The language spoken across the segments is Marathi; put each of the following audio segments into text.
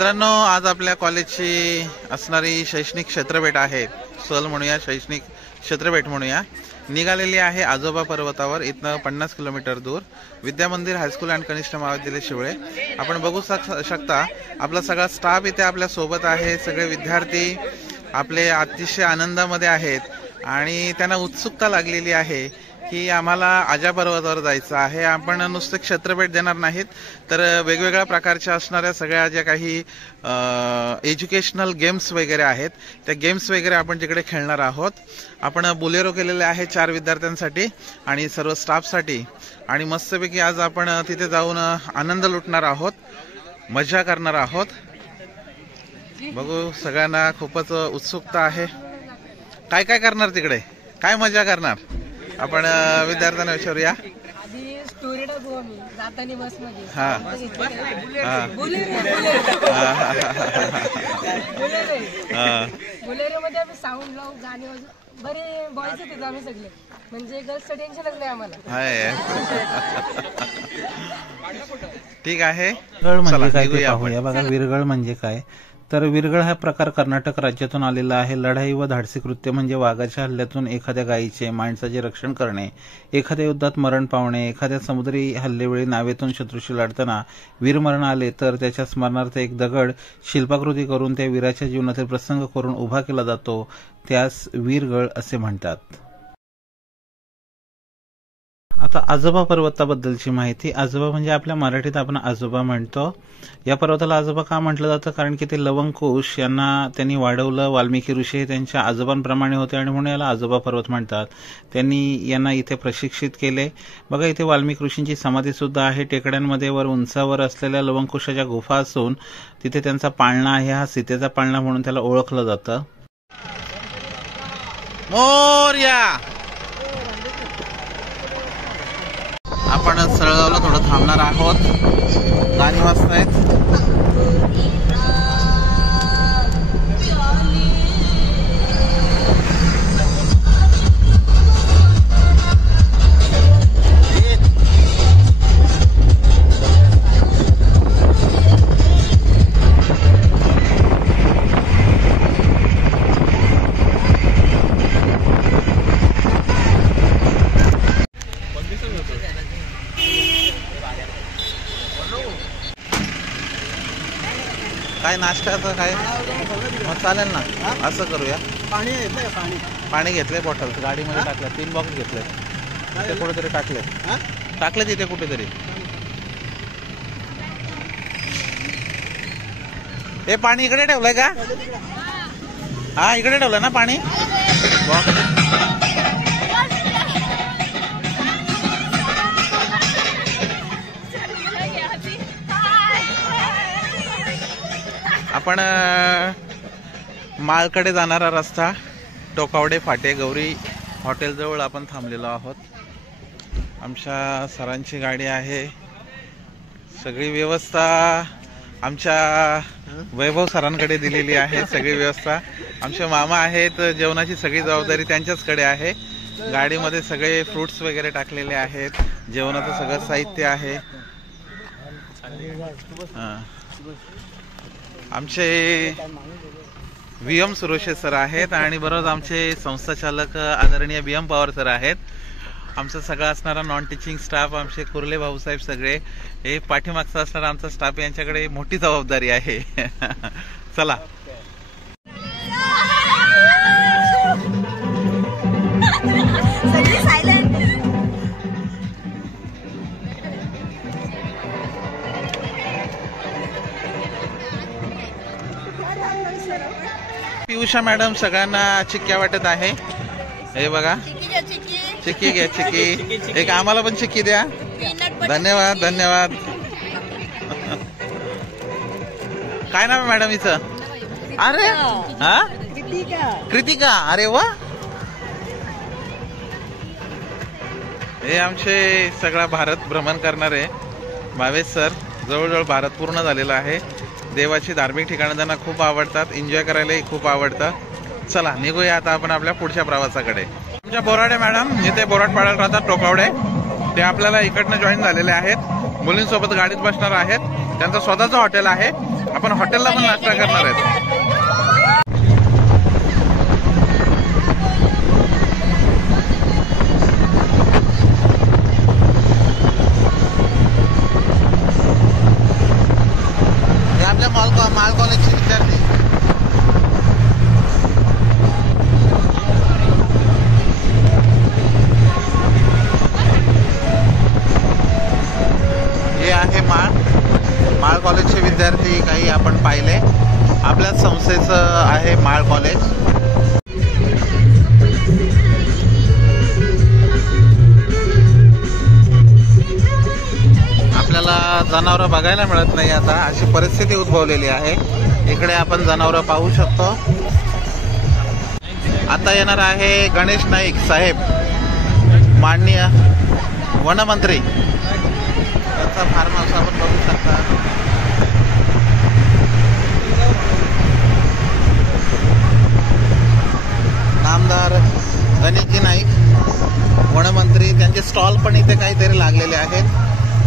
मित्रांनो, आज आपल्या कॉलेजची असणारी शैक्षणिक क्षेत्रभेट आहे, सहल म्हणूया, शैक्षणिक क्षेत्रभेट म्हणूया, निघालेली आहे आजोबा पर्वतावर. इथनं 50 किलोमीटर दूर विद्यामंदिर हायस्कूल अँड कनिष्ठ महाविद्यालय शिवळे. आपण बघू शकता आपला सगळा स्टाफ इथे आपल्या सोबत आहे. सगळे विद्यार्थी आपले अतिशय आनंदामध्ये आहेत आणि त्यांना उत्सुकता लागलेली आहे की आम्हाला आजा पर्वतावर जायचं आहे. आपण नुसतं क्षेत्रभेट देणार नाहीत, तर वेगवेगळ्या प्रकारच्या असणाऱ्या सगळ्या ज्या काही एज्युकेशनल गेम्स वगैरे आहेत, त्या गेम्स वगैरे आपण तिकडे खेळणार आहोत. आपण बोलेरो केलेले आहे 4 विद्यार्थ्यांसाठी आणि सर्व स्टाफसाठी, आणि मस्तपैकी आज आपण तिथे जाऊन आनंद लुटणार आहोत, मजा करणार आहोत. बघू, सगळ्यांना खूपच उत्सुकता आहे. काय काय करणार तिकडे, काय मजा करणार, आपण विद्यार्थ्यांना विचारूया. बोलेरोमध्ये आम्ही साऊंड लावू, गाणी वाजवू. बरे बॉयज आहेत आम्ही सगळे, म्हणजे गर्ल्सचं टेन्शनच नाही आम्हाला. ठीक आहे. विरगळ म्हणजे काय ते पाहूया. बघा, विरगळ म्हणजे काय, तर विरगळ हा प्रकार कर्नाटक राज्यातून आलेला आहे. लढाई व धाडसी कृत्य म्हणजे वाघाच्या हल्ल्यातून एखाद्या गायीचे, माणसाचे रक्षण करणे, एखाद्या युद्धात मरण पावणे, एखाद्या समुद्री हल्लेवेळी नावेतून शत्रूशी लढताना वीरमरण आले तर त्याच्या स्मरणार्थ एक दगड शिल्पाकृती करून त्या वीराच्या जीवनातील प्रसंग करून उभा केला जातो, त्यास वीरगळ असे म्हणतात. आता आजोबा पर्वताबद्दलची माहिती. आजोबा म्हणजे आपल्या मराठीत आपण आजोबा म्हणतो. या पर्वताला आजोबा का म्हटलं जातं, कारण की ते लवंकुश यांना त्यांनी वाढवलं. वाल्मिकी ऋषी हे त्यांच्या आजोबांप्रमाणे होते आणि म्हणून याला आजोबा पर्वत म्हणतात. त्यांनी यांना इथे प्रशिक्षित केले. बघा, इथे वाल्मिकी ऋषींची समाधी सुद्धा आहे. टेकड्यांमध्ये वर उंचावर असलेल्या लवंकुशाच्या गुफा असून तिथे त्यांचा पाळणा आहे. हा सीतेचा पाळणा म्हणून त्याला ओळखलं जातं. मोरया. आपण सळगावला थोडं थांबणार आहोत. गाणी वाजतायत. काय नाश्त्याचं काय मग चालेल ना, असं करूया. पाणी घेतलंय बॉटल गाडीमध्ये टाकलं. 3 बॉक्स घेतले, तिथे कुठेतरी टाकले तिथे कुठेतरी. हे पाणी इकडे ठेवलंय का? हा, इकडे ठेवलंय ना पाणी बॉक्स. आपण माळकडे जाणारा रस्ता, टोकावडे फाटे गौरी हॉटेल जवळ आपण थांबलेलो आहोत. आमच्या सरांची गाडी आहे. सगळी व्यवस्था आमच्या वैभव सरांकडे दिलेली आहे. सगळी व्यवस्था आमचे मामा आहेत. जेवणाची सगळी जबाबदारी त्यांच्याचकडे आहे. गाडीमध्ये सगळे फ्रुट्स वगैरे टाकलेले आहेत. जेवणाचं सगळं साहित्य आहे. आमचे VM सुरोशे सर आहेत आणि बरोबर आमचे संस्थाचालक आदरणीय BM पवार सर आहेत. आमचा सगळा असणारा नॉन टीचिंग स्टाफ, आमचे कुर्ले भाऊसाहेब, सगळे हे पाठीमागचा असणारा आमचा स्टाफ, यांच्याकडे मोठी जबाबदारी आहे. चला. पियुषा मॅडम सगळ्यांना चिक्क्या वाटत आहे. हे बघा, चिक्की घ्या, चिक्की. एक आम्हाला पण चिक्की द्या. धन्यवाद, धन्यवाद. काय नाव आहे मॅडम हिचं? अरे हा, कृतिका. अरे वा. हे आमचे सगळा भारत भ्रमण करणारे भावेश सर. जवळजवळ भारत पूर्ण झालेला आहे. देवाची धार्मिक ठिकाणं त्यांना खूप आवडतात, एन्जॉय करायलाही खूप आवडतं. चला निघूया आता आपण आपल्या पुढच्या प्रवासाकडे. आमच्या बोराडे मॅडम जिथे बोराडपाड्याला राहतात, टोकावडे, ते आपल्याला इकडनं जॉईन झालेले आहेत. मुलींसोबत गाडीत बसणार आहेत. त्यांचं स्वतःचं हॉटेल आहे आपण हॉटेलला पण नाश्ता करणार आहेत. हे आपल्या माल कॉलेजचे विद्यार्थी. हे आहे माळ कॉलेजचे विद्यार्थी काही आपण पाहिले. आपल्याच संस्थेचं आहे माळ कॉलेज. आपल्याला जनावरं बघायला मिळत नाही आता, अशी परिस्थिती उद्भवलेली आहे. इकडे आपण जनावरं पाहू शकतो. आता येणार आहे गणेश नाईक साहेब, माननीय वनमंत्री. त्यांचा फार्म हाऊस आपण बघू शकता. नामदार गणेशजी नाईक वनमंत्री, त्यांचे स्टॉल पण इथे काहीतरी लागलेले आहेत.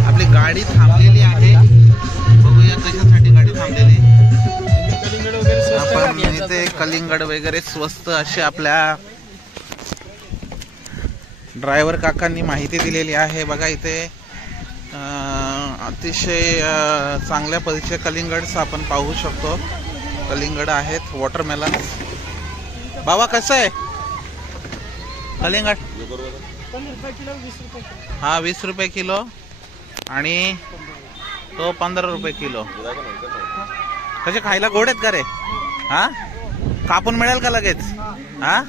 आपली गाडी थांबलेली आहे, बघूया कशासाठी गाडी थांबलेली. आपण इथे कलिंगड वगैरे स्वस्त असे आपल्या ड्रायव्हर काकांनी माहिती दिलेली आहे. बघा इथे अतिशय चांगल्या पद्धतीचे कलिंगड आपण पाहू शकतो. कलिंगड आहेत, वॉटरमेलन. बाबा कसं आहे कलिंगड? हा 20 रुपये किलो आणि तो 15 रुपये किलो. कसे खायला गोड आहेत का रे? हा कापून मिळेल का लगेच? हा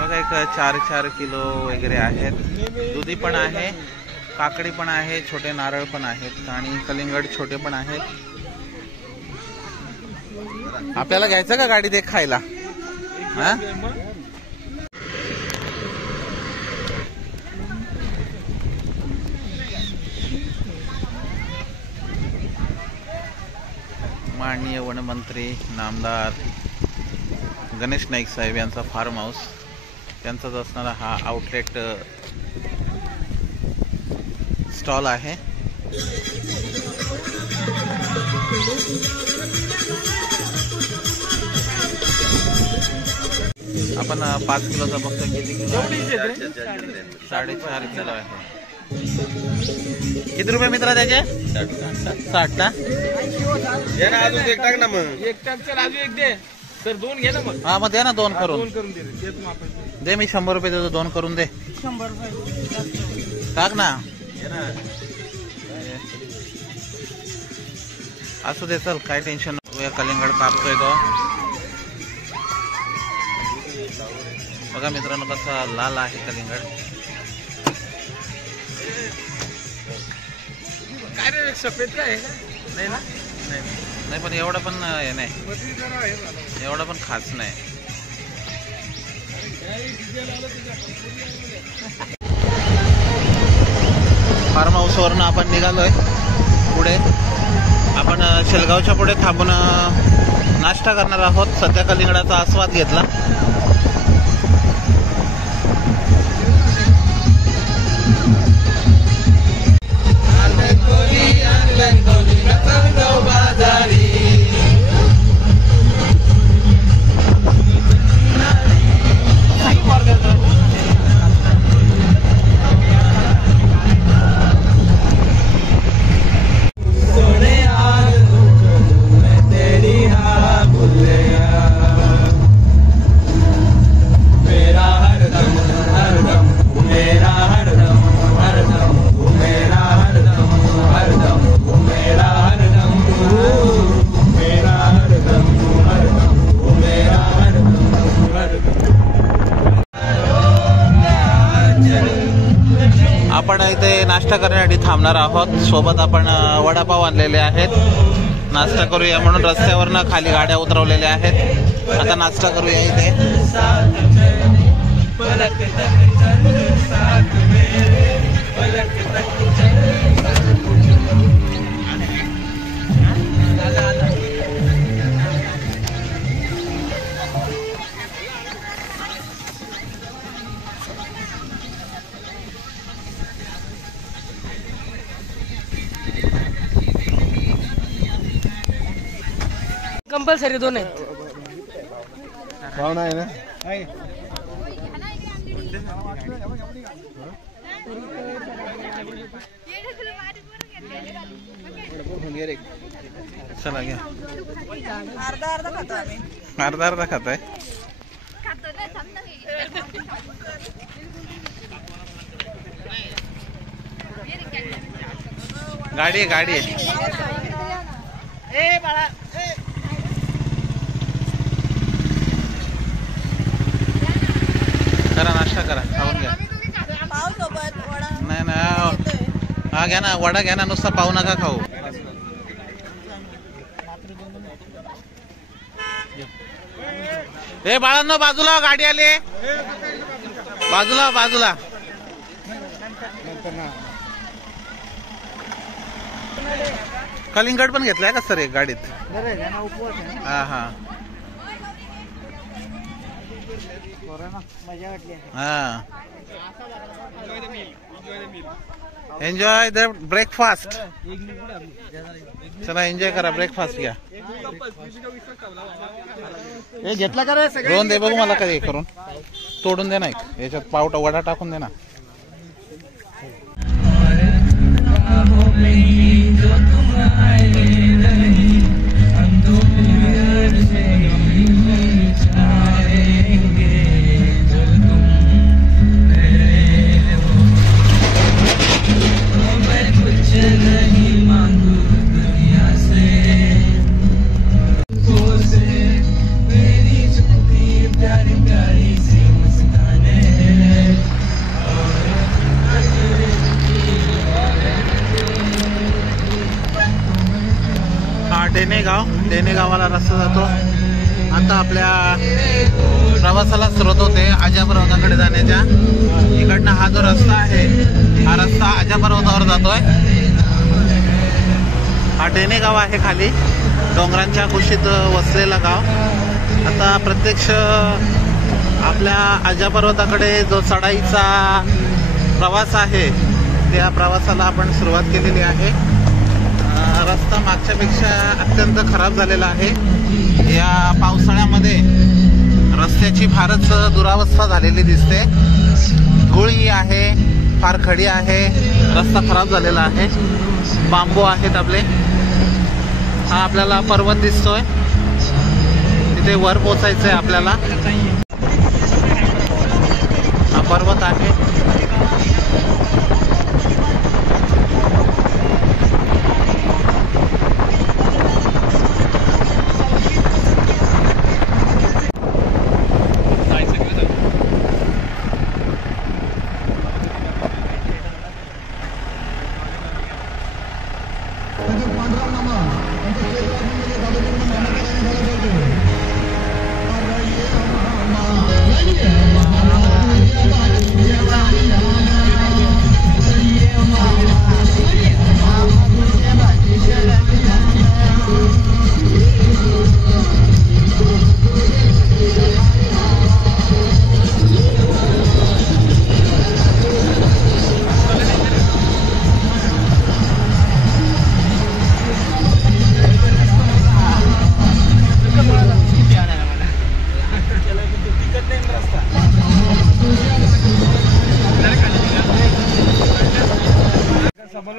बघा एक 4 किलो वगैरे आहेत. दुधी पण आहे, काकडी पण आहे, छोटे नारळ पण आहेत आणि कलिंगड छोटे पण आहेत. आपल्याला घ्यायचं का गाडीत एक खायला? हा माननीय वनमंत्री नामदार गणेश नाईक साहेब यांचा फार्म हाऊस, त्यांचाच असणारा हा आउटलेट स्टॉल आहे. आपण 5 किलोचा बघतो. किती किलो? 4.5 किलो आहे. किती रुपये मित्रा त्याचे? 60 ना? अजून एक टाक ना मग. एक टाक चल, अजून एक दे सर. 2 घे ना मग. हा मग दे ना 2 करून. दे मी 100 रुपये देतो, 2 करून दे. 100 रुपये टाक ना. असू दे चल, काय टेन्शन नको. कलिंगड कापतोय तो. बघा मित्रांनो कसा लाल आहे कलिंगड. काय रे सफेद काय नाही ना? नाही पण एवढं पण हे नाही, एवढं पण खास नाही. फार्म हाऊस वरून आपण निघालोय पुढे. आपण शेलगावच्या पुढे थांबून नाश्ता करणार आहोत. सध्या कलिंगडाचा आस्वाद घेतला. आपण इथे नाश्ता करण्यासाठी थांबणार आहोत. सोबत आपण वडापाव आणलेले आहेत. नाश्ता करूया म्हणून रस्त्यावरनं खाली गाड्या उतरवलेल्या आहेत. आता नाश्ता करूया इथे. कंपल्सरी 2 आहेत. पाहुणा आहे ना. चला घ्या. अर्धा अर्धा खातो आम्ही. अर्धा अर्धा खाताय. गाडी आहे गाडी आहे. करा नाश्ता करा खाऊन घ्या. पाव सोबत वडा नाही ना हा घ्या ना वडा घ्या ना नुसता पाहू नका खाऊ. हे बाळांनो बाजूला गाडी आली. बाजूला बाजूला. कलिंगड पण घेतलाय का सर एक गाडीत. हा हा हा. Enjoy the breakfast. चला एन्जॉय करा ब्रेकफास्ट घ्या. हे घेतला का रे सगळं. दोन दे बघू मला कधी करून तोडून दे ना एक याच्यात पावटा वडा टाकून दे ना. देणे गावाला रस्ता जातो. आता आपल्या प्रवासाला सुरुवात होते आजा पर्वताकडे जाण्याच्या. इकडनं हा जो रस्ता आहे हा रस्ता आजा पर्वतावर जातोय. हा डेने गाव आहे खाली डोंगरांच्या कुशीत वसलेला गाव. आता प्रत्यक्ष आपल्या आजा पर्वताकडे जो चढाईचा प्रवास आहे त्या प्रवासाला आपण सुरुवात केलेली आहे. रस्ता मागच्यापेक्षा अत्यंत खराब झालेला आहे. या पावसाळ्यामध्ये रस्त्याची फारच दुरावस्था झालेली दिसते. धूळही आहे, फार खडी आहे, रस्ता खराब झालेला आहे. बांबू आहेत आपले. हा आपल्याला पर्वत दिसतोय. तिथे वर पोचायचंय आपल्याला. हा पर्वत आहे.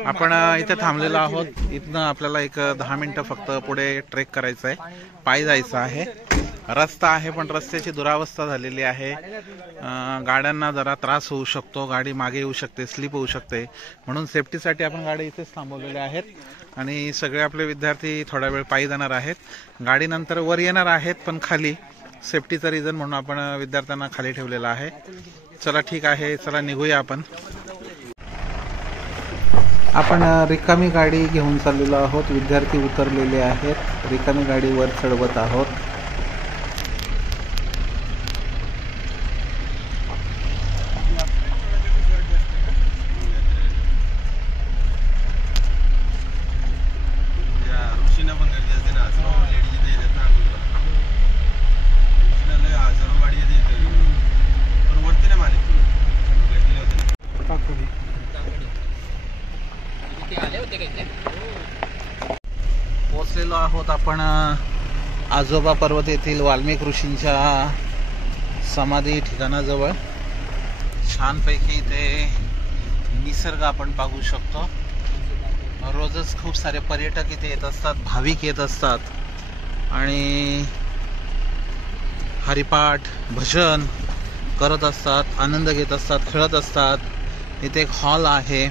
आपण इथे थांबलेलो आहोत. इथनं आपल्याला एक 10 मिनिटं फक्त पुढे ट्रेक करायचं आहे. पायी जायचं आहे. रस्ता आहे पण रस्त्याची दुरावस्था झालेली आहे. गाड्यांना जरा त्रास होऊ शकतो. गाडी मागे येऊ शकते, स्लिप होऊ शकते. म्हणून सेफ्टीसाठी आपण गाडी इथेच थांबवलेल्या आहेत. आणि सगळे आपले विद्यार्थी थोडा वेळ पायी जाणार आहेत. गाडी नंतर वर येणार आहेत पण खाली सेफ्टीचा रिझन म्हणून आपण विद्यार्थ्यांना खाली ठेवलेला आहे. चला ठीक आहे, चला निघूया आपण. आपण रिकामी गाडी घेऊन चाललेलो आहोत. विद्यार्थी उतरलेले आहेत. रिकामी गाडी वर चढवत आहोत. पोचलेलो आहोत आपण आजोबा पर्वत येथील वाल्मिक ऋषींच्या समाधी ठिकाणाजवळ छानपैकी इथे निसर्ग आपण पाहू शकतो. रोजच खूप सारे पर्यटक इथे येत असतात, भाविक येत असतात आणि हरिपाठ भजन करत असतात, आनंद घेत असतात, खेळत असतात. इथे एक हॉल आहे,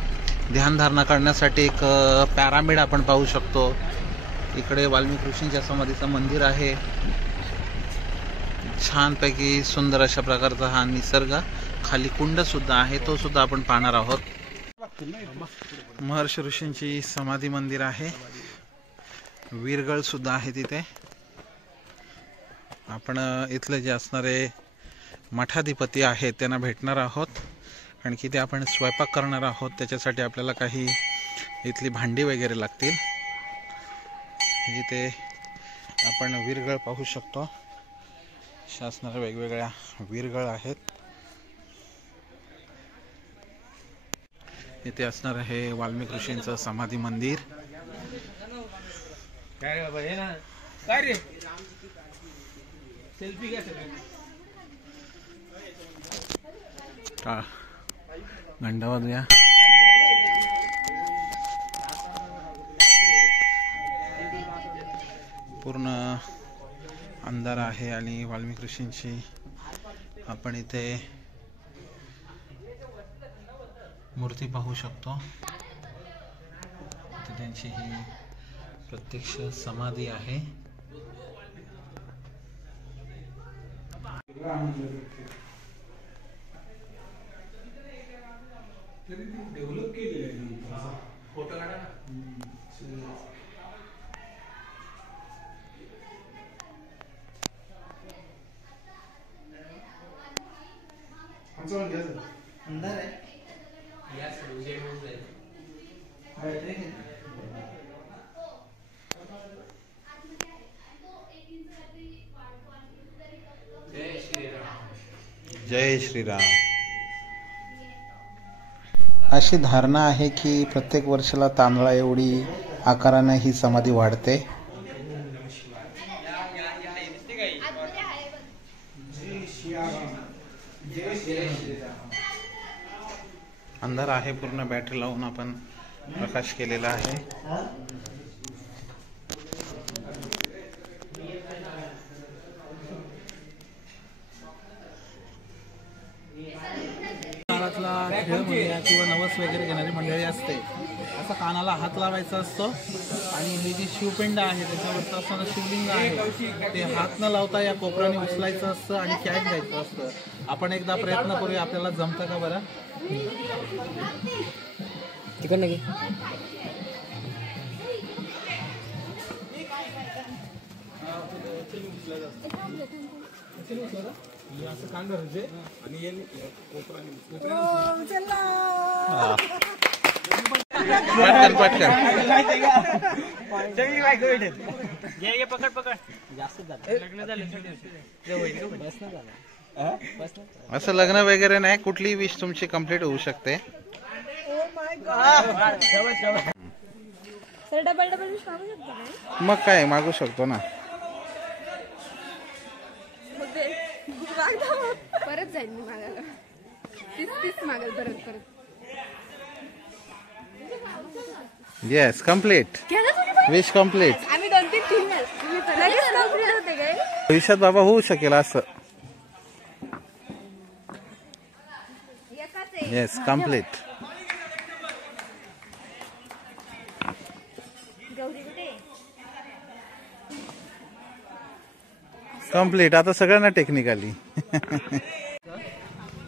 ध्यानधारणा करण्यासाठी एक पॅरामिड आपण पाहू शकतो. इकडे वाल्मिक ऋषींच्या समाधीचं मंदिर आहे. छानपैकी सुंदर अशा प्रकारचा हा निसर्ग. खाली कुंड सुद्धा आहे, तो सुद्धा आपण पाहणार आहोत. महर्षी ऋषींची समाधी मंदिर आहे. वीरगळ सुद्धा आहे तिथे. आपण इथले जे असणारे मठाधिपती आहेत त्यांना भेटणार आहोत. कारण की ते आपण स्वयंपाक करणार आहोत, त्याच्यासाठी आपल्याला काही इथली भांडी वगैरे लागतील. इथे आपण वीरगळ पाहू शकतो. असणाऱ्या वेगवेगळ्या वीरगळ आहेत. इथे असणार आहे वाल्मिक ऋषींचं समाधी मंदिर. काय बाबा हे ना काय रे सेल्फी घ्या घंटा वाजूया. पूर्ण अंधार आहे आणि वाल्मिक ऋषींची आपण इथे मूर्ती पाहू शकतो. इथे त्यांची ही प्रत्यक्ष समाधी आहे. डेव्हलप केलेली आहे. फोटो काढा ना. अंदर आहे. जय श्रीराम. अशी धारणा आहे की प्रत्येक वर्षाला तांदळा एवढी आकाराने ही समाधी वाढते. अंधार आहे, पूर्ण बॅटरी लावून आपण प्रकाश केलेला आहे. खेळ म्हणूया किंवा नवस वगैरे घेणारी मंडळी असते. असा कानाला हात लावायचा असतो आणि हे जे शिवपिंड आहे त्याच्यावरचं असताना शिवलिंग आहे ते हात न लावता या कोपऱ्याने उचलायचं असतं आणि कॅच द्यायचं असतं. आपण एकदा प्रयत्न करूया, आपल्याला जमतं का बरं? तिकडनं घे. असं कान धरायचे आणि पटकन पटकन असं लग्न वगैरे नाही, कुठलीही विश तुमची कंप्लीट होऊ शकते. मग काय मागू शकतो ना. परत जाईल मी मागायला. तीच मागेल परत. Yes, complete wish complete. आम्ही 2-3 लगेच कंप्लीट होते काय भविष्यात बाबा होऊ शकेल असं. Yes, complete. कम्प्लीट. आता सगळ्यांना टेक्निकली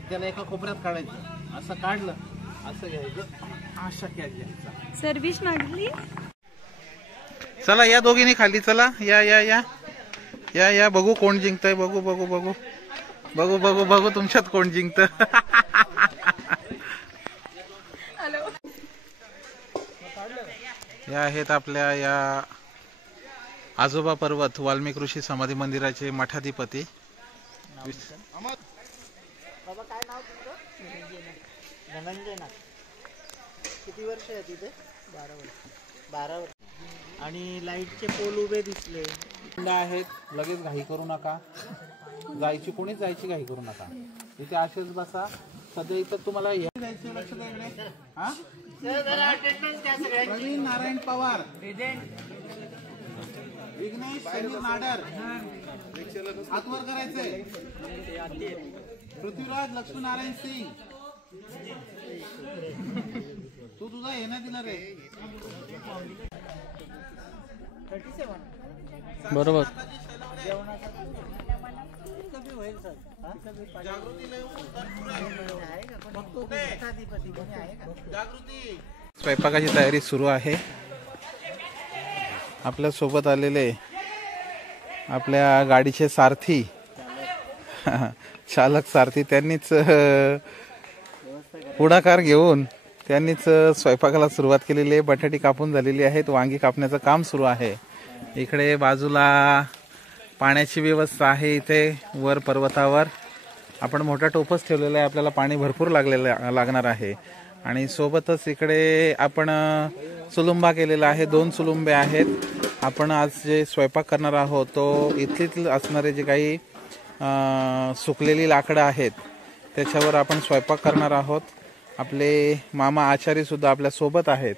त्याला एका कोपऱ्यात काढायचं. असं काढलं, असं घ्यायचं, अशा कॅच घ्यायचा. सर्विस मागितली. चला या दोघींनी खाली. चला या या या या या. बघू कोण जिंकतंय. बघू बघू बघू बघू बघू बघू तुमच्यात कोण जिंकतं. या आहेत आपल्या या आजोबा पर्वत वाल्मिक ऋषी समाधी मंदिराचे मठाधिपती. बाबा काय नाव तुमचं? धनंजय नाथ. किती वर्ष आहे तिथे? 12 वर्ष. आणि लाईटचे पोल उभे दिसले. आहेत, लगेच घाई करू नका. जायची कोणीच जायची घाई करू नका. इथे असेच बसा. सध्या इथं तुम्हाला जायचं. लक्ष द्या इकडे. हा प्रवीण नारायण पवार, विघ्नेश संदीप नाडर, हातवर करायचंय. पृथ्वीराज लक्ष्मीनारायण सिंग, तू तुझा हे ना दिला रे. बरोबर. स्वयंपाकाची तयारी सुरू आहे. आपल्या सोबत आलेले आपल्या गाडीचे सारथी चालक सारथी त्यांनीच पुढाकार घेऊन त्यांनीच स्वयंपाकाला सुरुवात केलेली आहे. बटाटी कापून झालेली आहेत, वांगी कापण्याचं काम सुरू आहे. इकडे बाजूला पाण्याची व्यवस्था आहे. इथे वर पर्वतावर आपण मोठा टोपच ठेवलेला आहे, आपल्याला पाणी भरपूर लागणार आहे. आणि सोबतच इकडे आपण चुलुंबा केलेला आहे. 2 चुलुंबे आहेत. आपण आज जे स्वयंपाक करणार आहोत तो इथली असणारे जे काही सुकलेली लाकडं आहेत त्याच्यावर आपण स्वयंपाक करणार आहोत. आपले मामा आचारी सुद्धा आपल्या सोबत आहेत.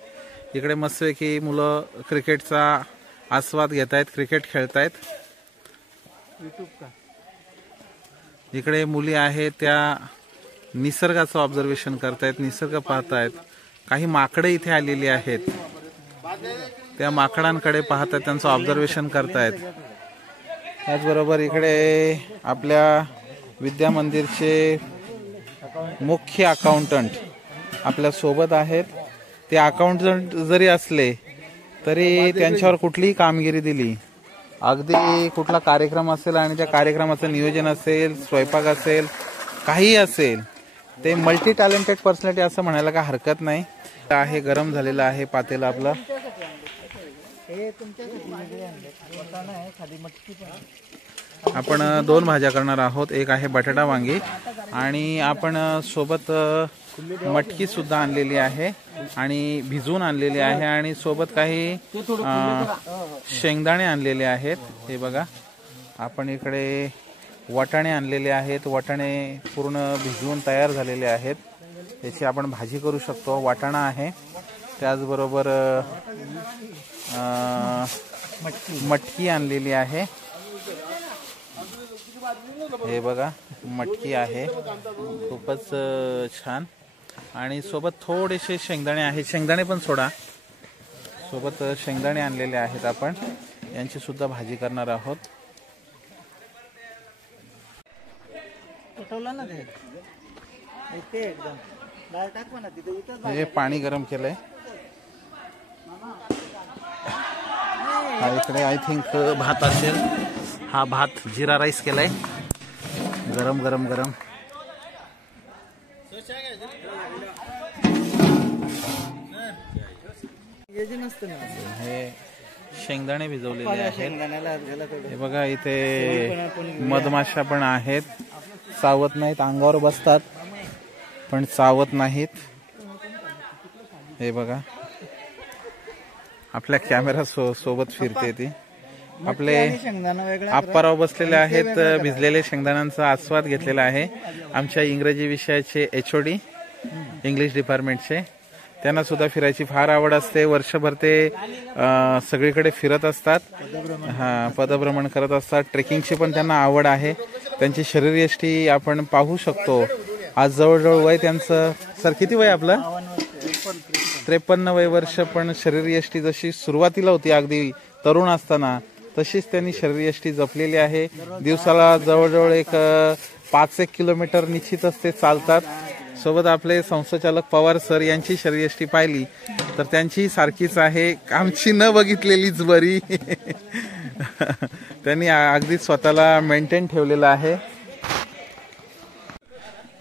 इकडे मस्तपैकी मुलं क्रिकेटचा आस्वाद घेत आहेत, क्रिकेट खेळतायत. इकडे मुली आहेत त्या निसर्गाचं ऑब्झर्वेशन करतायत, निसर्ग पाहतायत. काही माकडे इथे आलेली आहेत, त्या माकडांकडे पाहतायत, त्यांचं ऑब्झर्वेशन करतायत. त्याचबरोबर इकडे आपल्या विद्या मंदिरचे मुख्य अकाउंटंट आपल्या सोबत आहेत. ते अकाउंटंट जरी असले तरी त्यांच्यावर कुठलीही कामगिरी दिली, अगदी कुठला कार्यक्रम असेल आणि त्या कार्यक्रमाचं नियोजन असेल, स्वयंपाक असेल, काही असेल, ते मल्टी टॅलेंटेड पर्सनॅलिटी असं म्हणायला काय हरकत नाही. आहे गरम झालेलं आहे पातेलं आपलं. आपण 2 भाज्या करणार आहोत. एक आहे बटाटा वांगी आणि आपण सोबत मटकी सुद्धा आणलेली आहे आणि भिजवून आणलेली आहे आणि सोबत काही शेंगदाणे आणलेले आहेत. हे बघा, आपण इकडे वाटाणे आणलेले आहेत. वाटाणे पूर्ण भिजवून तयार झालेले आहेत. याची आपण भाजी करू शकतो. वाटाणा आहे, त्याचबरोबर मटकी आणलेली आहे. हे बघा, मटकी आहे, खूपच छान. आणि सोबत थोडेसे शेंगदाणे आहेत. शेंगदाणे पण सोडा. सोबत शेंगदाणे आणलेले आहेत. आपण यांची सुद्धा भाजी करणार आहोत. हे पाणी गरम केलंय. इकडे आय थिंक भात असेल. हा भात जिरा राईस केलाय, गरम गरम गरम. हे शेंगदाणे भिजवलेले आहेत. हे बघा, इथे मधमाशा पण आहेत. चावत नाहीत, अंगावर बसतात पण चावत नाहीत. हे बघा, आपल्या कॅमेरा सोबत फिरते ती. आपले आप्पाराव बसलेले आहेत, भिजलेले शेंगदाण्यांचा आस्वाद घेतलेला आहे. आमच्या इंग्रजी विषयाचे HOD इंग्लिश डिपार्टमेंटचे, त्यांना सुद्धा फिरायची फार आवड असते. वर्षभर ते सगळीकडे फिरत असतात, पदभ्रमण करत असतात. ट्रेकिंगची पण त्यांना आवड आहे. त्यांची शरीरयष्टी आपण पाहू शकतो. आज जवळजवळ वय त्यांचं, सर किती वय आपलं? 53 वय वर्ष. पण शरीरयष्टी जशी सुरुवातीला होती अगदी तरुण असताना, तशीच त्यांनी शरीरयष्टी जपलेली आहे. दिवसाला जवळजवळ एक 5-1 किलोमीटर निश्चितच ते चालतात. सोबत आपले संस्थाचालक पवार सर यांची शरीरयष्टी पाहिली तर त्यांची सारखीच आहे. आमची न बघितलेलीच बरी. त्यांनी अगदी स्वतःला मेंटेन ठेवलेलं आहे.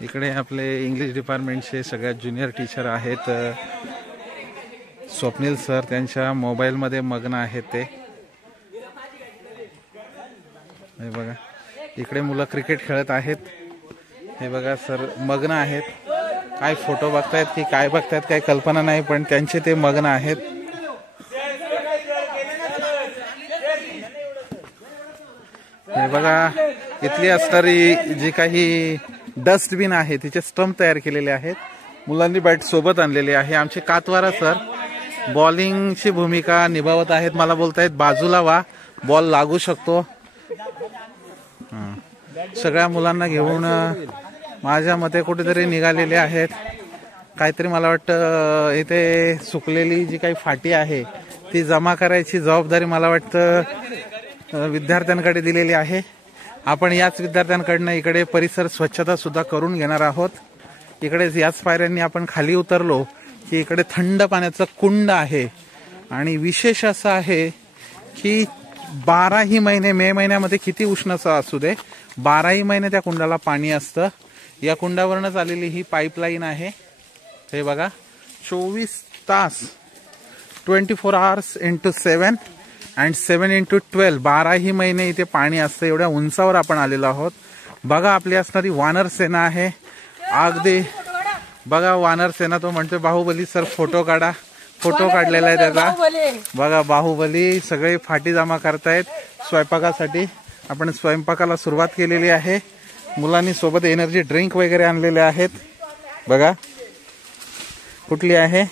इकडे आपले इंग्लिश डिपार्टमेंटचे सगळ्यात ज्युनियर टीचर आहेत. स्वप्नील सर त्यांच्या मोबाईलमध्ये मग्न आहेत. ते हे बघा, इकडे मुलं क्रिकेट खेळत आहेत. हे बघा, सर मग्न आहेत. काय फोटो बघतायत की काय बघतायत काही कल्पना नाही, पण त्यांचे ते मग्न आहेत. हे बघा इथली असणारी जी काही डस्टबिन आहे तिचे स्टंप तयार केलेले आहेत. मुलांनी बॅट सोबत आणलेली आहे. आमचे कातवारा सर बॉलिंगची भूमिका निभावत आहेत. मला बोलतायत बाजूला वा, बॉल लागू शकतो. सगळ्या मुलांना घेऊन माझ्या मते कुठेतरी निघालेले आहेत. काहीतरी मला वाटतं इथे सुकलेली जी काही फाटी आहे ती जमा करायची जबाबदारी मला वाटतं विद्यार्थ्यांकडे दिलेली आहे. आपण याच विद्यार्थ्यांकडनं इकडे परिसर स्वच्छता सुद्धा करून घेणार आहोत. इकडे याच पायऱ्यांनी आपण खाली उतरलो की इकडे थंड पाण्याचं कुंड आहे आणि विशेष असं आहे की 12ही महिने, मे महिन्यामध्ये किती उष्णता असू दे, 12ही महिने त्या कुंडाला पाणी असतं. या कुंडावरनच आलेली ही पाईपलाईन आहे. हे बघा 24 तास 24 hours into 7 and 7 into 12 12ही महिने इथे पाणी असतं. एवढ्या उंचावर आपण आलेलो आहोत. बघा आपली असणारी वानर सेना आहे. अगदी बघा वानर सेना, तो म्हणतो बाहुबली सर फोटो काढा. फोटो काढलेला आहे त्याचा. बघा बाहुबली सगळे फाटी जमा करतायत स्वयंपाकासाठी. आपण स्वयंपाकाला सुरुवात केलेली आहे. मुलांनी सोबत एनर्जी ड्रिंक वगैरे आणलेले आहेत. बघा कुठली आहे,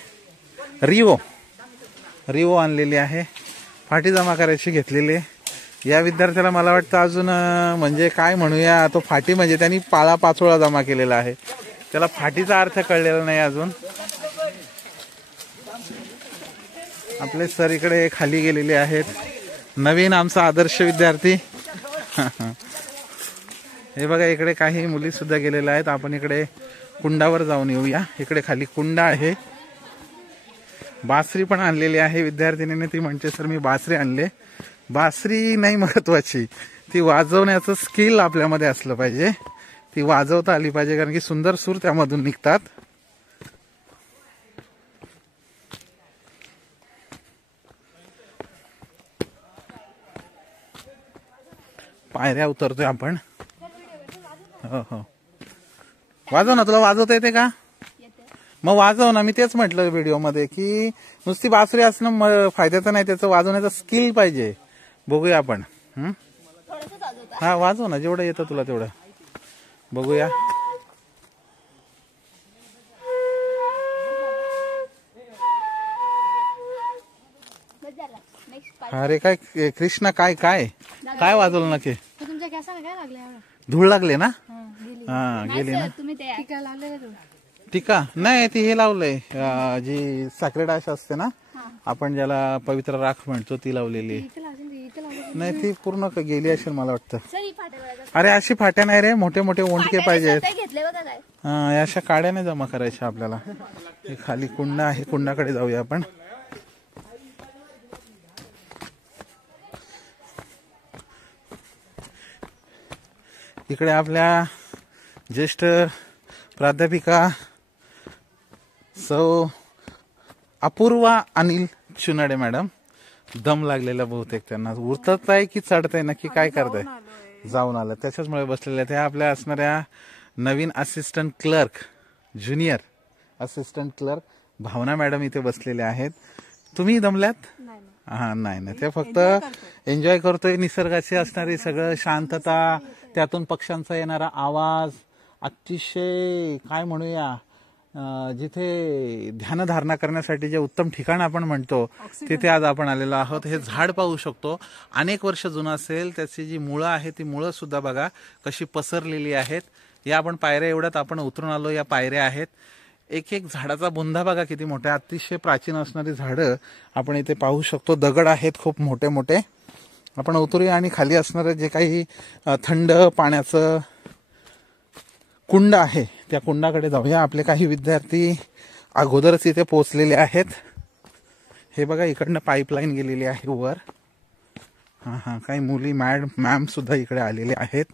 रिओ आणलेली आहे. फाटी जमा करायची घेतलेली आहे. या विद्यार्थ्याला मला वाटतं अजून म्हणजे काय म्हणूया, तो फाटी म्हणजे त्यांनी पाचोळा जमा केलेला आहे. त्याला फाटीचा अर्थ कळलेला नाही अजून. आपले सर इकडे खाली गेलेले आहेत. नवीन आमचा आदर्श विद्यार्थी. हे बघा इकडे काही मुली सुद्धा गेलेल्या आहेत. आपण इकडे कुंडावर जाऊन येऊया. इकडे खाली कुंड आहे. बासरी पण आणलेली आहे विद्यार्थिनीने. ती म्हणते सर मी बासरी आणले. बासरी नाही महत्वाची, ती वाजवण्याचं स्किल आपल्यामध्ये असलं पाहिजे. ती वाजवता आली पाहिजे कारण की सुंदर सूर त्यामधून निघतात. पायऱ्या उतरतोय आपण. हो वाजव ना, तुला वाजवता येते का? मग वाजव ना. मी तेच म्हटलं व्हिडिओ मध्ये की नुसती बासरी असणं फायद्याचं नाही, त्याचं वाजवण्याचं स्किल पाहिजे. बघूया आपण. हा वाजव ना, जेवढं येतं तुला तेवढं. बघूया. अरे काय कृष्णा, काय काय काय वाजवलं ना? की तुमच्या केसाला काय लागले? धूळ लागले ना? हा गेली ना. तुम्ही ते टीका लावलेलं टीका नाही, ती हे लावलंय जी साखरेड आशा असते ना, आपण ज्याला पवित्र राख म्हणतो, ती लावलेली. नाही ती पूर्ण गेली असेल मला वाटतं. अरे अशी फाट्या नाही रे, मोठे मोठे ओंडके पाहिजेत. हा अशा काड्या नाही जमा करायच्या आपल्याला. खाली कुंड आहे, कुंडाकडे जाऊया आपण. इकडे आपल्या ज्येष्ठ प्राध्यापिका सौ अपूर्वा अनिल चुनाडे मॅडम. दम लागलेला बहुतेक त्यांना. उतरत आहे की चढत आहे, नक्की काय करताय? जाऊन आलं त्याच्याचमुळे बसलेले. त्या आपल्या असणाऱ्या नवीन assistant clerk, junior assistant clerk Bhavna madam इथे बसलेले आहेत. तुम्ही दमल्यात? हा नाही, ते फक्त एन्जॉय करतोय निसर्गाची असणारी सगळं शांतता, त्यातून पक्ष्यांचा येणारा आवाज, अतिशय काय म्हणूया जिथे ध्यानधारणा करण्यासाठी जे उत्तम ठिकाण आपण म्हणतो तिथे आज आपण आलेलो आहोत. हे झाड पाहू शकतो, अनेक वर्ष जुनं असेल. त्याची जी मुळं आहे ती मुळं सुद्धा बघा कशी पसरलेली आहेत. या आपण पायऱ्या एवढ्यात आपण उतरून आलो. या पायऱ्या आहेत. एक एक झाडाचा बुंदा बघा किती मोठा. अतिशय प्राचीन असणारी झाडं आपण इथे पाहू शकतो. दगड आहेत खूप मोठे मोठे. आपण उतरूया आणि खाली असणारं जे काही थंड पाण्याचं कुंड आहे त्या कुंडाकडे जाऊया. आपले काही विद्यार्थी अगोदरच इथे पोहोचलेले आहेत. हे बघा इकडनं पाईपलाईन गेलेली आहे वर. हा काही मुली मॅम सुद्धा इकडे आलेले आहेत.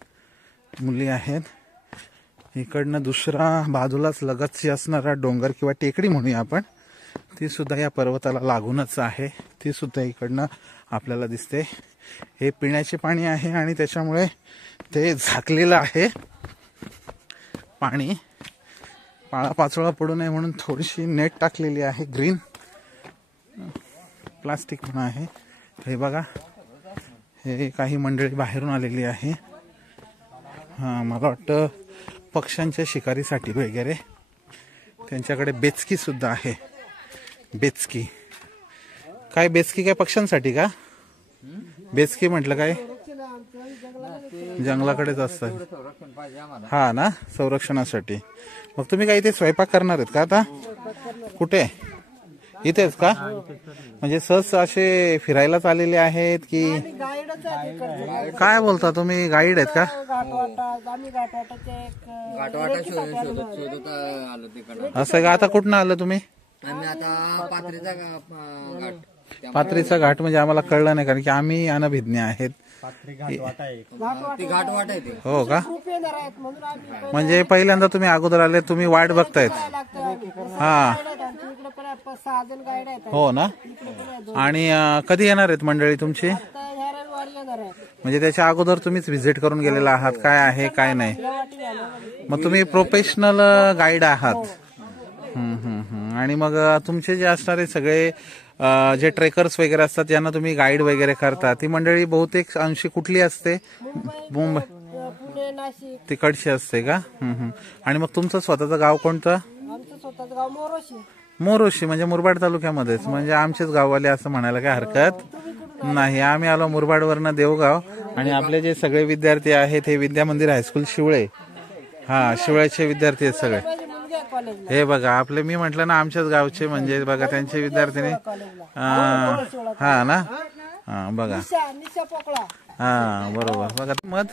मुली आहेत. इकडनं दुसरा बाजूलाच लगतची असणारा डोंगर किंवा टेकडी म्हणूया आपण, ती सुद्धा या पर्वताला लागूनच आहे. ती सुद्धा इकडनं आपल्याला दिसते. हे पिण्याचे पाणी आहे आणि त्याच्यामुळे ते झाकलेलं आहे पाणी. पाळापाचोळा पडू नये म्हणून थोडीशी नेट टाकलेली आहे. ग्रीन प्लास्टिक पण आहे. हे बघा हे काही मंडळी बाहेरून आलेली आहे. हां, मला वाटतं पक्ष्यांच्या शिकारीसाठी वगैरे. त्यांच्याकडे बेचकी सुद्धा आहे. बेचकी काय? बेचकी काय पक्ष्यांसाठी का? बेचकी म्हटलं काय? जंगलाकडेच असतात. हा ना, संरक्षणासाठी. मग तुम्ही काय इथे स्वयंपाक करणार आहेत का आता? कुठे? इथेच का? म्हणजे सहज असे फिरायलाच आलेले आहेत की काय बोलता तुम्ही? गाईड आहेत का? असं का? आता कुठनं आलं तुम्ही? पात्रीचा घाट म्हणजे आम्हाला कळलं नाही, कारण की आम्ही अनभिज्ञ आहेत. हो का? म्हणजे पहिल्यांदा तुम्ही अगोदर आले, तुम्ही वाट बघतायत. हा, हो ना. आणि कधी येणार आहेत मंडळी तुमची? म्हणजे त्याच्या अगोदर तुम्हीच व्हिजिट करून गेलेला आहात, काय आहे काय नाही. मग तुम्ही प्रोफेशनल गाईड आहात. आणि मग तुमचे जे असणारे सगळे जे ट्रेकर्स वगैरे असतात यांना तुम्ही गाईड वगैरे करता, ती मंडळी बहुतेक अंशी कुठली असते? मुंबई, तिकडची असते का? आणि मग तुमचं स्वतःचं गाव कोणतं? मोरोशी, म्हणजे मुरबाड तालुक्यामध्येच. म्हणजे आमचेच गाववाले असं म्हणायला काय हरकत नाही. आम्ही आलो मुरबाडवरनं देवगाव. आणि आपले जे सगळे विद्यार्थी आहेत हे विद्या मंदिर हायस्कूल शिवळे, हा शिवळ्याचे विद्यार्थी आहेत सगळे. हे बघा आपले, मी म्हटलं ना आमच्याच गावचे, म्हणजे बघा त्यांचे विद्यार्थी. हा ना, हा बघा. हा बरोबर. बघा मध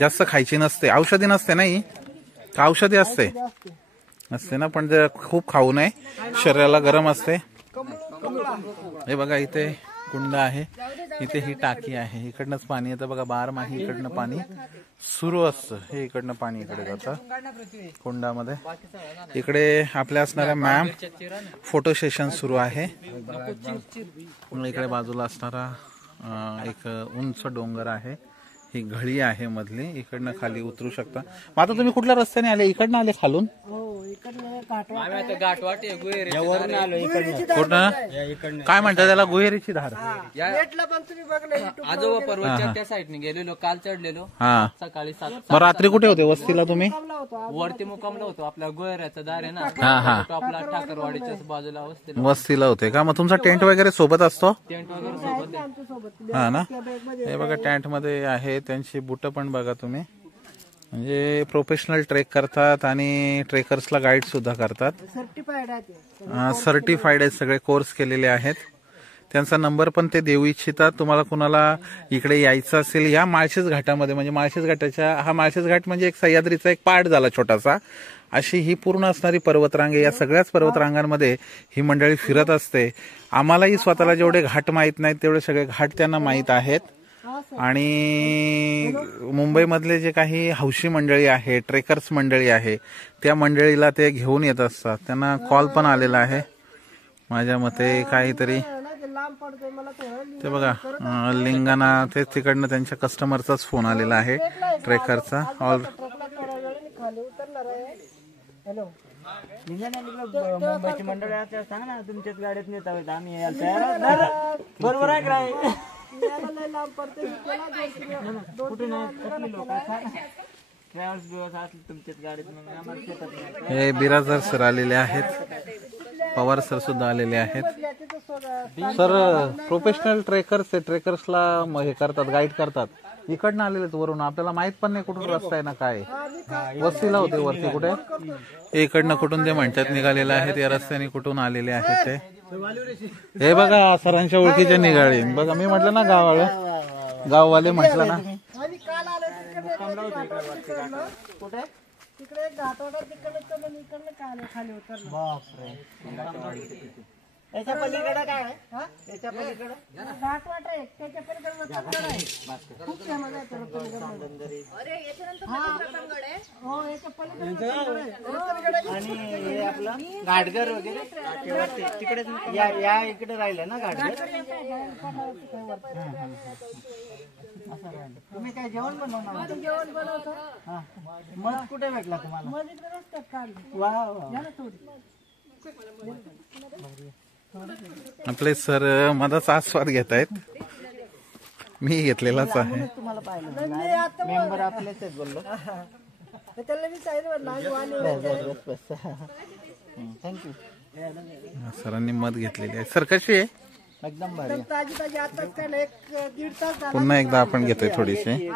जास्त खायची नसते, औषधी नसते नाही का? औषधी असते ना, पण ते खूप खाऊ नये, शरीराला गरम असते. हे बघा इथे कुंड आहे, इथे ही टाकी आहे, इकडनंच पाणी येतं बघा. बारमाही इकडनं पाणी सुरू असतं. हे इकडनं पाणी इकडे जातं कुंडामध्ये. इकडे आपल्या असणाऱ्या मॅम फोटो सेशन सुरू आहे. इकडे बाजूला असणारा एक उंच डोंगर आहे, ही घळी आहे मधली, इकडनं खाली उतरू शकता. मग आता तुम्ही कुठल्या रस्त्याने आले? इकडनं आले खालून? कुठं? काय म्हणतात त्याला? गुहेरीची धार. आजोबा पर्वतच्या त्या साईडने गेलेलो, काल चढलेलो. हा, सकाळी 7. मग रात्री कुठे होते वस्तीला तुम्ही? वरती मुक्कामला होतो, आपल्या गोयऱ्याचा दार आहे ना, हा. टॉपला ठाकरवाडीच्या बाजूला वस्तीला होते का? मग तुमचा टेंट वगैरे सोबत असतो? टेंट वगैरे सोबत आहे. हा ना. हे बघा टेंट मध्ये आहे, त्यांची बुट पण बघा तुम्ही. म्हणजे प्रोफेशनल ट्रेक करतात आणि ट्रेकर्सला गाईड सुद्धा करतात. सर्टिफाईड आहेत, सगळे कोर्स केलेले आहेत. त्यांचा नंबर पण ते देऊ इच्छितात. तुम्हाला कुणाला इकडे यायचं असेल या माळशेज घाटामध्ये, म्हणजे माळशेज घाटाच्या, हा माळशेज घाट म्हणजे एक सह्याद्रीचा एक पार्ट झाला छोटासा. अशी ही पूर्ण असणारी पर्वतरांगे, या सगळ्याच पर्वतरांगांमध्ये ही मंडळी फिरत असते. आम्हालाही स्वतःला जेवढे घाट माहीत नाहीत तेवढे सगळे घाट त्यांना माहीत आहेत. आणि मुंबईमधले जे काही हौशी मंडळी आहे, ट्रेकर्स मंडळी आहे, त्या मंडळीला ते घेऊन येत असतात. त्यांना कॉल पण आलेला आहे माझ्या मते काहीतरी. ते बघा लिंगाणा, ते तिकडनं त्यांच्या कस्टमरचाच फोन आलेला आहे ट्रेकरचा. मुंबईची मंडळी सांग ना, तुमच्याच गाडीत नेता होत आम्ही बरोबर आहे काय? तुमच्याच गाडीत. हे बिराजदार सर आलेले आहेत, पवार सर सुद्धा आलेले आहेत. सर प्रोफेशनल ट्रेकर्स आहे, ट्रेकर्सला हे करतात, गाईड करतात. इकडनं आलेले वरून, आपल्याला माहित पण नाही कुठून रस्ता आहे ना काय. वस्तीला होते वरती कुठे, इकडनं कुठून ते म्हणतात निघालेले आहेत, या रस्त्याने कुठून आलेले आहेत ते. हे बघा सरांच्या ओळखीचे निघाले बघा. मी म्हटलं ना गाववाले म्हटलं ना. तिकडे घाटवाडा तिकडे खाली उतरलं. त्याच्या पलीकडे काय आहे? त्याच्या पलीकडे घाटवाट आहे, त्याच्या पलीकडे खूप फेमस आहे. आणि आपलं घाटघर वगैरे तिकडे या इकडे राहिलं ना घाटघर. तुम्ही काय जेवण बनवणार? जेवण बनवतो. मध कुठे भेटला तुम्हाला? मध इकडे रस्त्यात काढलं. वा, आपले सर मधाचा आस्वाद घेत आहेत. मी घेतलेलाच आहे. तुम्हाला पाहिलं मेंबर आपलेच आहेत बोललो. त्याला मी सांगितलं थँक्यू. सरांनी मध घेतलेली आहे. सर कशी आहे? एकदम भारी. ताजी ताजी आताच काय ना 1-1.5 तास झाला. पुन्हा एकदा आपण घेतोय थोडीशी.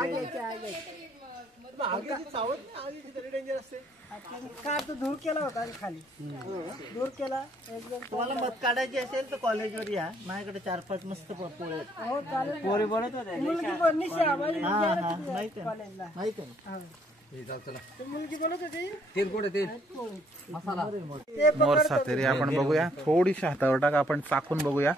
का तो धूर केला होता खाली धूर केला एकदम. तुम्हाला मत काढायची असेल तर कॉलेजवर या. माझ्याकडे 4-5 मस्त पोळे आहेत. हो चालेल. पोरे बोलत होते. मुलगी पण निशा आम्हाला हा विचारत हा होती माहिती आहे कॉलेजला. माहिती आहे. ती मुलगी बोलत होती मोर सातेरी आपण बघूया. थोडीशी हातावर टाका, आपण चाकून बघूया.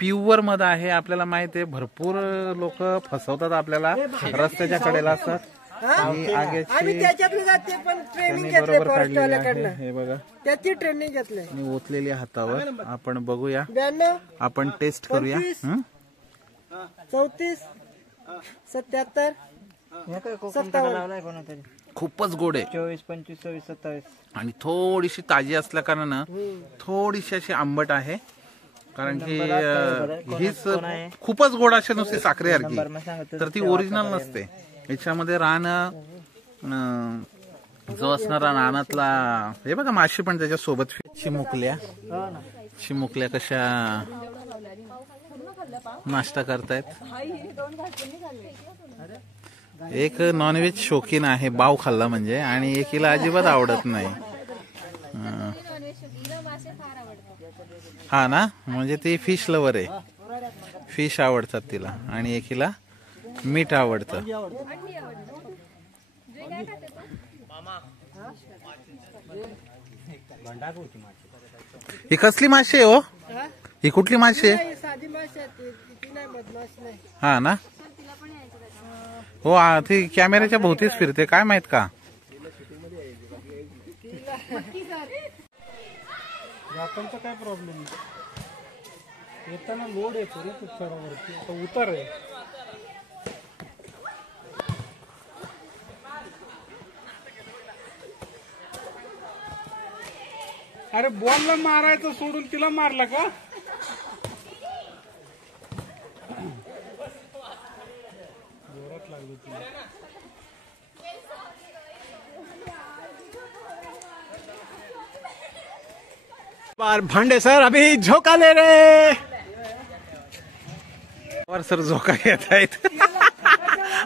प्युअर मध आहे. आपल्याला माहिती आहे भरपूर लोक फसवतात आपल्याला, रस्त्याच्या कडेला असतात. ही आम्ही आगेची त्याच्यातून जाते पण ट्रेनिंग त्यांनी घेतले बरोबर काढलेली आहे. फॉरेस्टवाल्याकडनं. हे बघा त्याची ट्रेनिंग घेतले. आणि ओतलेली हातावर आपण बघूया. 92 आपण टेस्ट करूया. 34 77 हे काय कोकमकडा लावलाय कोणातरी. खूपच गोड आहे 24 25 26 27. आणि थोडीशी ताजी असल्या कारणानं थोडीशी अशी आंबट आहे. कारण की हीच खूपच गोड अशी नुसती साखरेसारखी, तर ती ओरिजिनल नसते. याच्यामध्ये रान जो असणारा रानातला हे बघा माशी पण त्याच्या सोबत. चिमुकल्या चिमुकल्या कशा नाश्ता करतायत. एक नॉनव्हेज शौकीन आहे, बाव खाल्ला म्हणजे, आणि एकीला अजिबात आवडत नाही. हा ना, म्हणजे ती फिश लवर आहे. फिश आवडतात तिला आणि एकीला मीठ आवडतं. ही कसली माशी आहे हो? ही कुठली माशी आहे? साधी माशी आहे ती नाही बदमाश नाही. हा ना, हो ती कॅमेऱ्याच्या भोवतीच फिरते, काय माहित का. जातांचा काय प्रॉब्लेम आहे? येताना लोड येतो रे खूप चढावरती. आता उतार आहे. अरे बॉलला मारायचं सोडून तिला मारला का? जोरात लागली तिला. बार भांडे सर अभी झोका ले रे. सर झोका घेत आहेत.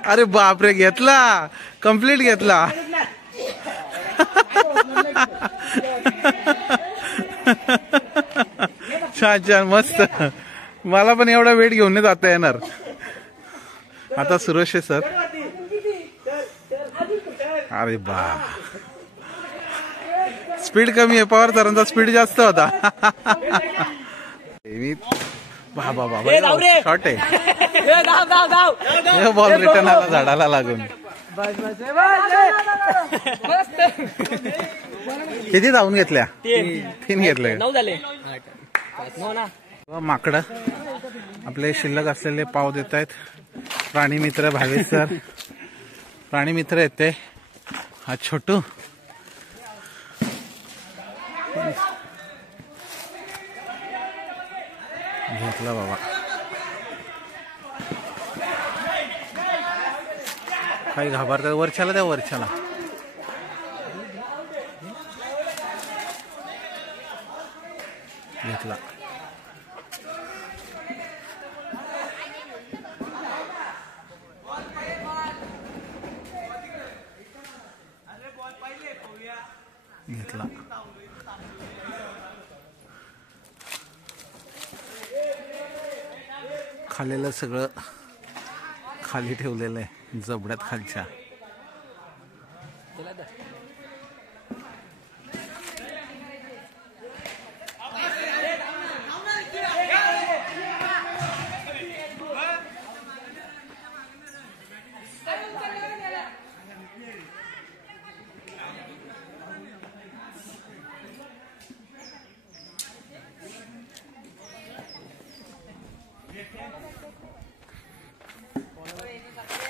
अरे बापरे, घेतला, कम्प्लीट घेतला. छान छान मस्त. मला पण एवढा वेट घेऊन नाही जाता येणार. आता सुरेश सर. अरे बा, स्पीड कमी आहे, पवार सरांचा स्पीड जास्त होता. बाबा बाबा शॉर्ट आहे. बॉल रिटर्न आला झाडाला लागून. किती धावून घेतल्या? 3 घेतले. 9 झाले. माकडं आपले शिल्लक असलेले पाव देत आहेत. प्राणी मित्र भावेश सर प्राणी मित्र आहेत ते. हा छोटू घेतला बाबा. काही घाबरतात. वरच्याला द्या, वरच्याला. घेतला. घेतला. खाल्लेलं सगळं खाली ठेवलेलं आहे जबड्यात खालच्या.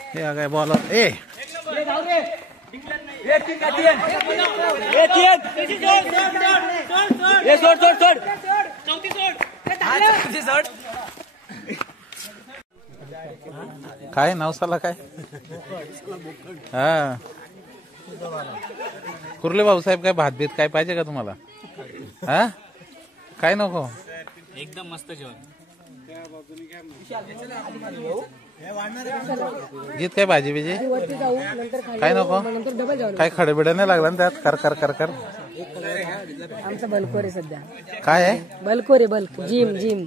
हे आ गए बॉलर. ए काय नवसाला काय? हा कुर्ले भाऊसाहेब काय भात बीत काय पाहिजे का तुम्हाला? हा काय नको? एकदम मस्त जेवण. गीत काय भाजी बिजी वरती जाऊ नंतर खाली काय नको? नंतर डबल जाऊ. काय खडबिड नाही लागला ना त्यात? कर कर कर कर. आमचा बल्कोर आहे सध्या. काय आहे? बल्कोर आहे बल्क. Gym gym.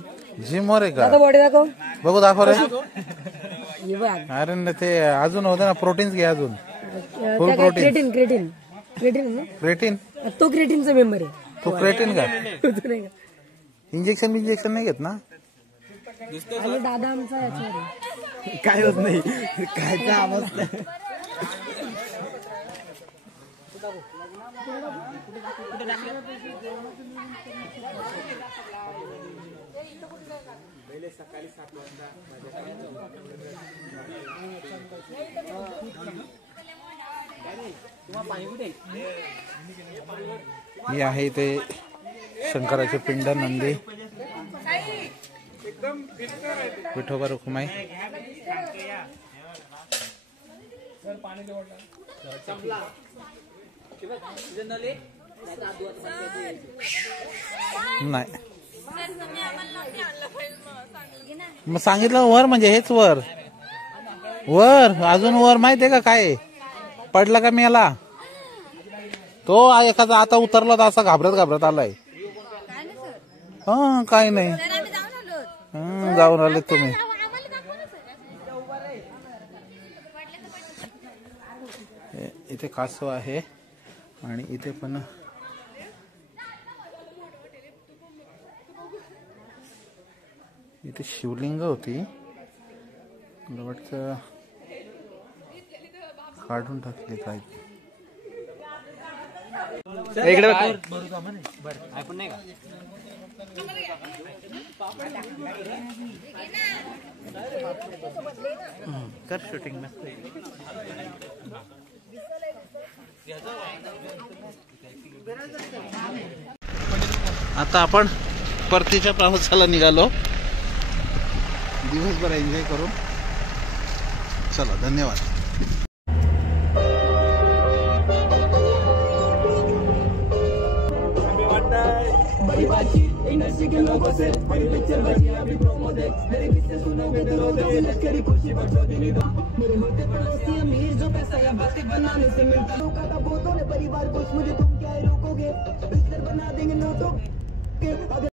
जिम वर आहे का? दाखव बॉडी दाखव. बघू दाखव रे. हे बघ. अरे न ते अजून होतं ना प्रोटीन्स घे अजून. त्या काय क्रेटिन क्रेटिन क्रेटिन ना? क्रेटिन तो क्रेटिनचा मेंबर आहे. तू क्रेटिन का? तू नाही का? इंजेक्शन नाही घेत ना? आणि दादा आमचा याच्यावर आहे. काय होत नाही. काय आवाज ही आहे ते शंकराचे पिंड नंदी विठोबा रुक्माई. नाही मग सांगितलं वर म्हणजे हेच वर वर अजून वर माहितीये का काय पडला का मेला तो एखादा आता उतरला तर असा घाबरत घाबरत आलाय. हा काय नाही जाऊन आले तुम्ही. इथे कासव आहे आणि इथे पण इथे शिवलिंग होती मला वाटतं काढून टाकली काय. इकडे ऐकून नाही का? कर शूटिंग मस्त. आता आपण परतीच्या प्रवासाला निघालो. दिवसभर एन्जॉय करू. चला धन्यवाद. बड़ी बातचीत इंडस्ट्री के लोगों से बड़ी पिक्चर बनी अभी प्रोमो देख मेरे किस्से सुनोगे तो रोगे लश्करी खुशी बरसो दिली दो मेरे होते पड़ोसी अमीर जो पैसा या बातें बनाने से मिलता लोगों का बोतों ने परिवार कुछ मुझे तुम क्या रोकोगे बिस्तर बना देंगे नोटों के